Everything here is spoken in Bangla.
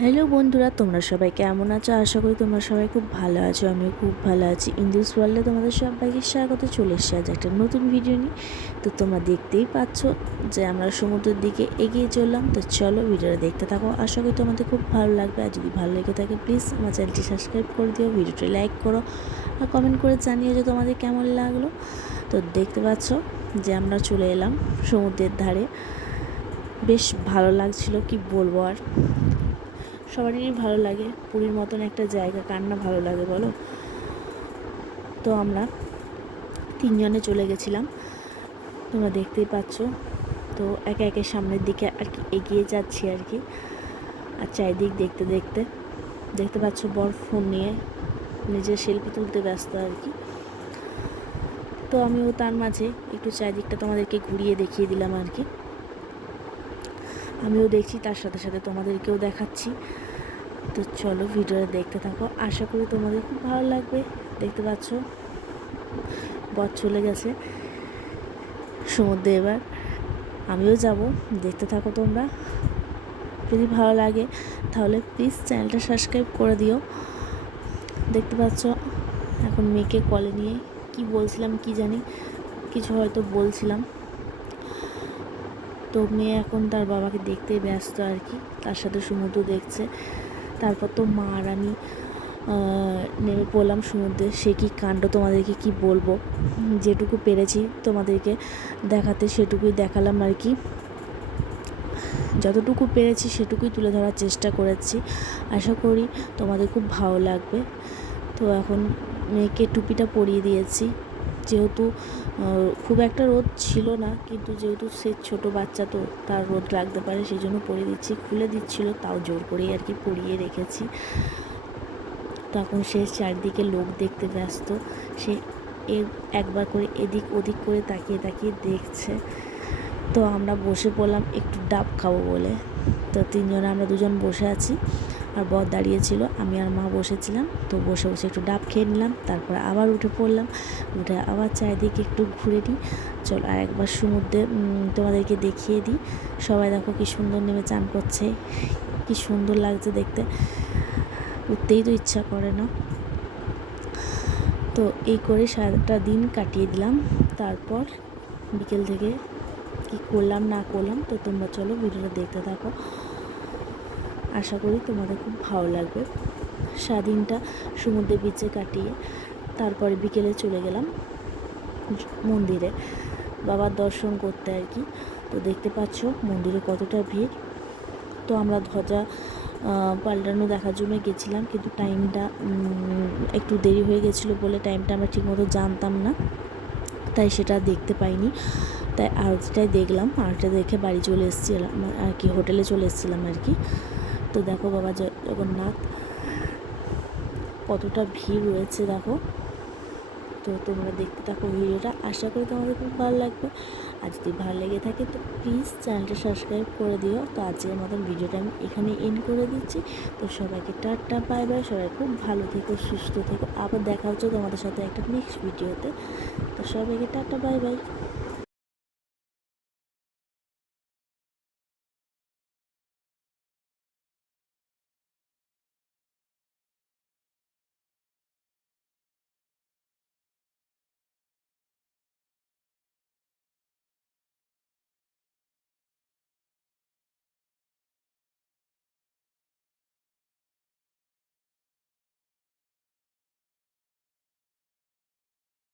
হ্যালো বন্ধুরা, তোমরা সবাই কেমন আছো? আশা করি তোমরা সবাই খুব ভালো আছো। আমিও খুব ভালো আছি। ইন্দুস ওয়ার্ল্ডে তোমাদের সবাইকে স্বাগত। চলে এসেছি আজ একটা নতুন ভিডিও নিয়ে। তো তোমরা দেখতেই পাচ্ছ যে আমরা সমুদ্রের দিকে এগিয়ে চললাম। তো চলো ভিডিওটা দেখতে থাকো। আশা করি তোমাদের খুব ভালো লাগবে। আর যদি ভালো লেগে থাকে প্লিজ আমার চ্যানেলটি সাবস্ক্রাইব করে দিও, ভিডিওটি লাইক করো আর কমেন্ট করে জানিয়ে যে তোমাদের কেমন লাগলো। তো দেখতে পাচ্ছ যে আমরা চলে এলাম সমুদ্রের ধারে। বেশ ভালো লাগছিল, কি বলবো আর। সবারই ভালো লাগে, পুরীর মতন একটা জায়গা কার না ভালো লাগে বলো। তো আমরা তিনজনে চলে গেছিলাম, তোমরা দেখতেই পাচ্ছ। তো একে একে সামনের দিকে আর কি এগিয়ে যাচ্ছি আর কি। আর চারিদিক দেখতে দেখতে দেখতে পাচ্ছ বর ফোন নিয়ে নিজের সেলফি তুলতে ব্যস্ত আর কি। তো আমিও তার মাঝে একটু চারিদিকটা তোমাদেরকে ঘুরিয়ে দেখিয়ে দিলাম আর কি। আমিও দেখছি, তার সাথে সাথে তোমাদেরকেও দেখাচ্ছি। তো চলো ভিডিওটা দেখতে থাকো, আশা করি তোমাদের খুব ভালো লাগবে। দেখতে পাচ্ছ বর চলে গেছে সমুদ্রে, এবার আমিও যাব। দেখতে থাকো তোমরা, যদি ভালো লাগে তাহলে প্লিজ চ্যানেলটা সাবস্ক্রাইব করে দিও। দেখতে পাচ্ছ এখন মেয়েকে কলে নিয়ে কি বলছিলাম কি জানি, কিছু হয়তো বলছিলাম। তো মেয়ে এখন তার বাবাকে দেখতে ব্যস্ত আর কি, তার সাথে সমুদ্র দেখছে। তারপর তো মা আর আমি নেমে পড়লাম সমুদ্রে। সে কি কাণ্ড, তোমাদেরকে কি বলবো। যেটুকু পেরেছি তোমাদেরকে দেখাতে সেটুকুই দেখালাম আর কি। যতটুকু পেরেছি সেটুকুই তুলে ধরার চেষ্টা করেছি। আশা করি তোমাদের খুব ভালো লাগবে। তো এখন মেয়েকে টুপিটা পরিয়ে দিয়েছি, যেহেতু খুব একটা রোদ ছিল না, কিন্তু যেহেতু সে ছোটো বাচ্চা তো তার রোদ লাগতে পারে, সেই জন্য পরিয়ে দিচ্ছি। খুলে দিচ্ছিল, তাও জোর করেই আর কি পরিয়ে রেখেছি। তখন সে চারদিকে লোক দেখতে ব্যস্ত, সে একবার করে এদিক ওদিক করে তাকিয়ে তাকিয়ে দেখছে। তো আমরা বসে পড়লাম একটু ডাব খাবো বলে। তো তিনজনে আমরা দুজন বসে আছি আর বর দাঁড়িয়েছিল, আমি আর মা বসেছিলাম। তো বসে বসে একটু ডাব খেয়ে নিলাম, তারপর আবার উঠে পড়লাম। উঠে আবার চারিদিকে একটু ঘুরে নিই। চল আর একবার সমুদ্রে তোমাদেরকে দেখিয়ে দিই। সবাই দেখো কি সুন্দর নেমে চান করছে, কি সুন্দর লাগছে দেখতে, উঠতেই তো ইচ্ছা করে না। তো এই করে সারাটা দিন কাটিয়ে দিলাম। তারপর বিকেল থেকে কি করলাম না করলাম তো তোমরা চলো ভিডিওটা দেখতে থাকো, আশা করি তোমাদের খুব ভালো লাগবে। সারাদিনটা সমুদ্রের বিচে কাটিয়ে তারপরে বিকেলে চলে গেলাম মন্দিরে বাবার দর্শন করতে আর কি। তো দেখতে পাচ্ছ মন্দিরে কতটা ভিড়। তো আমরা ধ্বজা পাল্টানো দেখার জন্য গেছিলাম, কিন্তু টাইমটা একটু দেরি হয়ে গেছিলো বলে টাইমটা আমরা ঠিকমতো জানতাম না, তাই সেটা দেখতে পাইনি। তাই আরতিটাই দেখলাম, আরতিটা দেখে বাড়ি চলে এসেছিলাম আর কি, হোটেলে চলে এসেছিলাম আর কি। তো দেখো বাবা জগন্নাথ কতটা ভিড় রয়েছে দেখো। তো তোমরা দেখতে থাকো ভিডিওটা, আশা করি তোমাদের খুব ভালো লাগবে। আর যদি ভালো লেগে থাকে তো প্লিজ চ্যানেলটা সাবস্ক্রাইব করে দিও। তো আজকের মতন ভিডিওটা আমি এখানে এন্ড করে দিচ্ছি। তো সবাইকে টাটা বাই বাই, সবাই খুব ভালো থেকো, সুস্থ থেকো। আবার দেখা হচ্ছে তোমাদের সাথে একটা নেক্সট ভিডিওতে। তো সবাইকে টাটা বাই বাই।